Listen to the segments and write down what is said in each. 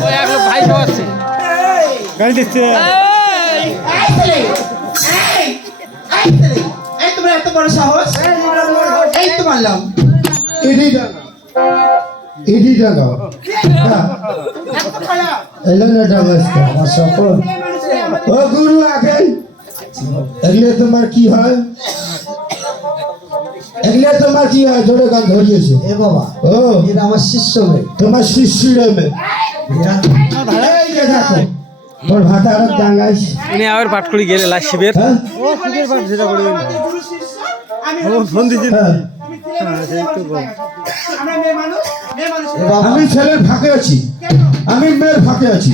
ওই এক লোক ভাই সব আছে গাড়ি দিচ্ছে এই তোমরা এত বড় সাহস এই তো মারলাম এডি জানো এলো না নমস্কার আমার সকল ও গুরু আগে এগুলো তোমার কি হয় এগুলো তোমার কি হয় জোরে গান ধরিয়েছে এ বাবা ও এটা আমার শিষ্য মেয়ে তোমার শিষ্যরা মে এই যে দেখো তোর ভাতা আর ডাঙ্গাইস উনি আবার পাঠ করে গেলে লাশ শিবের হ্যাঁ ও শিবের পাঠ যেটা করে ও ফোন দিছেন হ্যাঁ সেই তো বল আমরা মেয়ে মানুষ আমি ছেলের ফাঁকে আছি আমি মেয়ের ফাঁকে আছি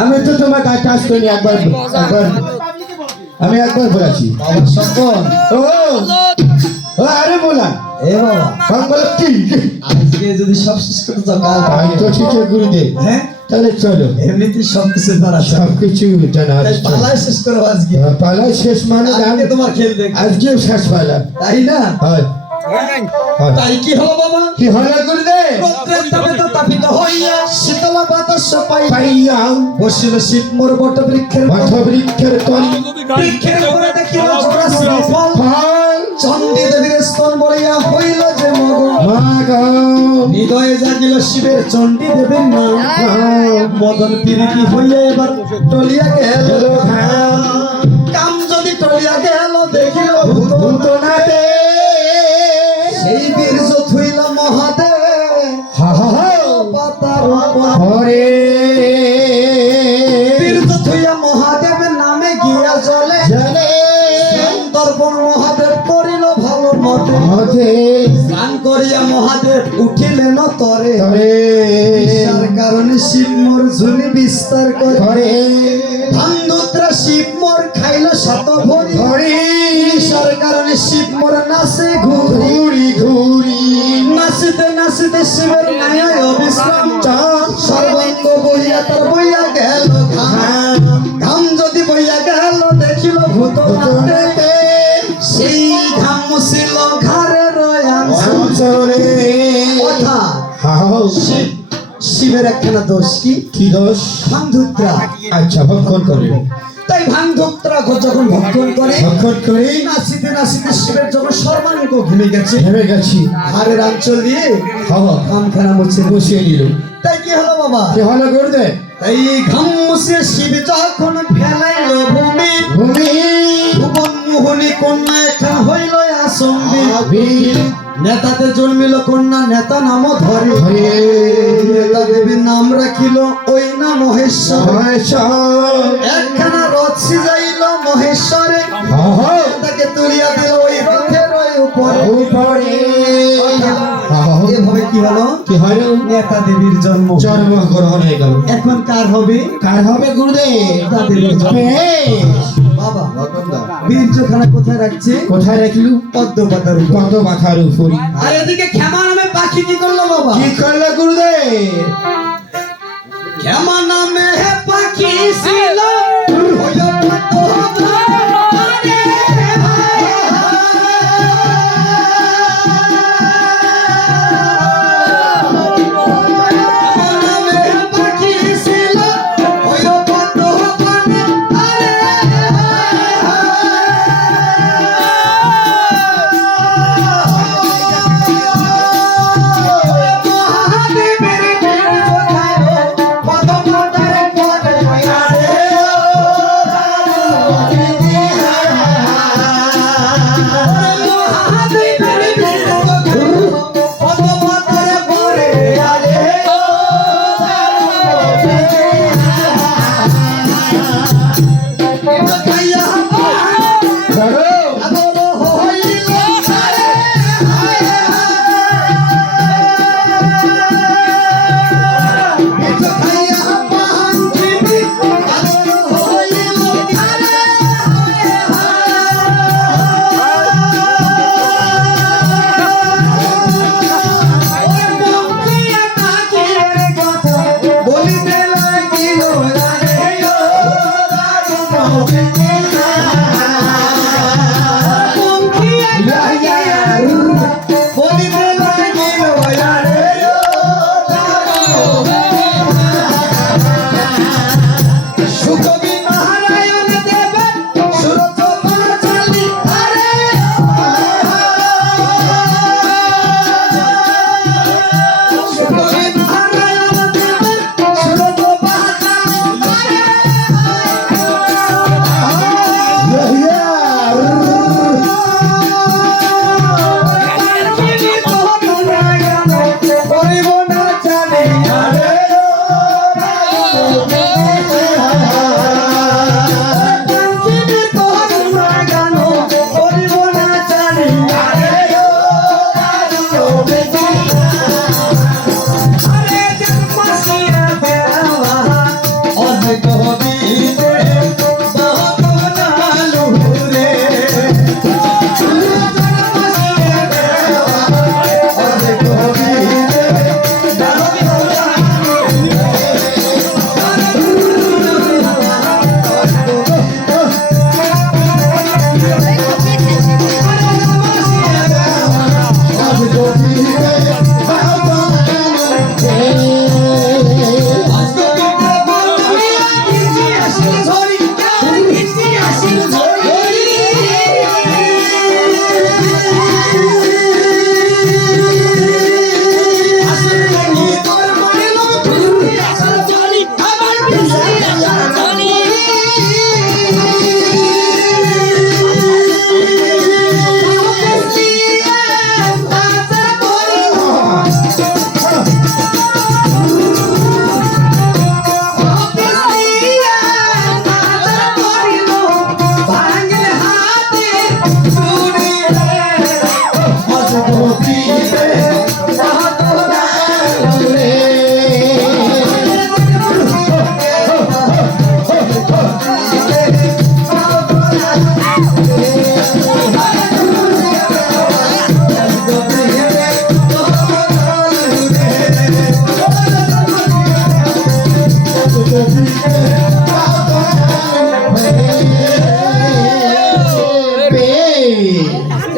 আমি তো তোমার গায়ে টাচ করিনি একবার আমি একবার বলেছি বাবা সকল ও ও আরে বলা এ বাবা বাংলা কি আজকে যদি সব শেষ করতে চাও কাল আমি তো ঠিক গুরুদেব হ্যাঁ তাহলে চলো এমনিতেই সব কিছু ধরা সব কিছু জানা আছে পালাই শেষ করো আজকে পালা শেষ মানে আজকে তোমার খেল দেখ আজকে শেষ পালা তাই না হয় তাই কি হলো বাবা কি হলো গুরুদেব রৌদ্রের তাপে তাপিত হইয়া শীতলা বাতাস পাইয়া বসিল শিব মোর বট বৃক্ষের বট বৃক্ষের তল বৃক্ষের উপরে দেখিল ঝরা শ্রীফল ফল চণ্ডী দেবীর স্তন বলিয়া হইল যে মগন মাগ হৃদয়ে জাগিল শিবের চণ্ডী দেবীর নাম মদন প্রীতি হইয়া এবার টলিয়া গেল কাম যদি টলিয়া গেল দেখিল ভূত নাতে সেই বীর্য থুইল মহাদেব হা হা হা পাতার উপর হরে বীর্য থুইয়া মহাদেবের নামে গিয়া চলে জানে দর্পণ মহাদেব করিল ভালো মতে মতে স্নান করিয়া মহাদেব উঠিলেন তরে তরে তার কারণে শিব মোর ঝুলি বিস্তার করে ভাঙ্গুত্রা শিব মোর খাইল শত ভরি হরি তার কারণে শিব মোর নাচে ঘুরি ঘুরি ঘুরি নাচিতে নাচিতে শিবের নাই অবিশ্রাম চাঁদ সর্বাঙ্গ বইয়া তার বইয়া গেল ঘাম ঘাম যদি বইয়া গেল দেখিল ভূত নাচতে সেই ঘাম মুছিল ঘরে রয়ান চরে কথা হাও শিব শিবের একখানা দোষ কি কি দোষ ভাঙধুত্রা আচ্ছা ভক্ষণ করে তাই ভাঙধুত্রা যখন ভক্ষণ করে ভক্ষণ করে নাচিতে নাচিতে শিবের যখন সর্বাঙ্গ ঘুমে গেছে ভেবে গেছি হাড়ের আঞ্চল দিয়ে হাওয়া ঘামখানা মুছে বসিয়ে নিল তাই কি হলো বাবা কি হলো গুরুদেব তাই ঘাম মুছে শিব যখন ফেলাইল ভূমি ভূমি ভুবন মোহনী কন্যা একখান হইল আসম্বি বীর নেতাতে জন্মিল কন্যা নেতা নাম ধরে হরে নেতা দেবীর নাম রাখিল ওই না মহেশ্বর মহেশ্বর একখানা রথ সিজাইল মহেশ্বরে হাহা তাকে তুলিয়া দিল ওই রথের ওই উপরে উপরে হাহা এভাবে কি হলো কি হলো নেতা দেবীর জন্ম জন্ম গ্রহণ হয়ে গেল এখন কার হবে কার হবে গুরুদেব নেতা দেবীর জন্ম বেশ বাবা বীর্যখানা কোথায় রাখছে কোথায় রাখলু পদ্ম পাতার উপর কত মাথার উপরে আর এদিকে ক্ষমা নামে পাখি কি করলো বাবা কি করলো গুরুদেব ক্ষমা নামে পাখি ছিল হইল পদ্ম বনে। ক্ষমা নামে পাখি ছিল হইল পদ্ম বনে। মহাদেবের পদ্ম পাতার পরে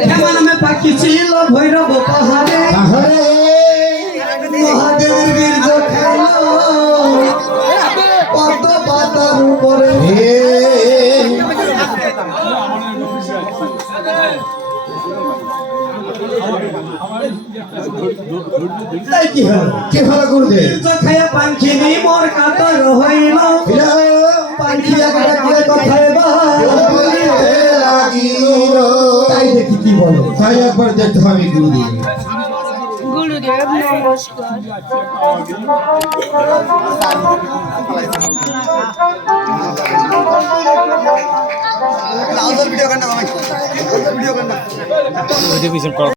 হেমা নামে পাখি ছিল ভৈরব পাহাড়ে মহাদেবের বীর্য খেল পদ্ম পাতার উপরে তাই কি হলো কি ভালো গুরুদেব বীর্য খায়া পাখি মোর কাতর হইল পাখি একটা করে কথায় বলিতে লাগিল। তাই দেখি কি বলো তাই একবার দেখতে হবে গুরুদেব। গুরুদেব নমস্কার। ভিডিও করনা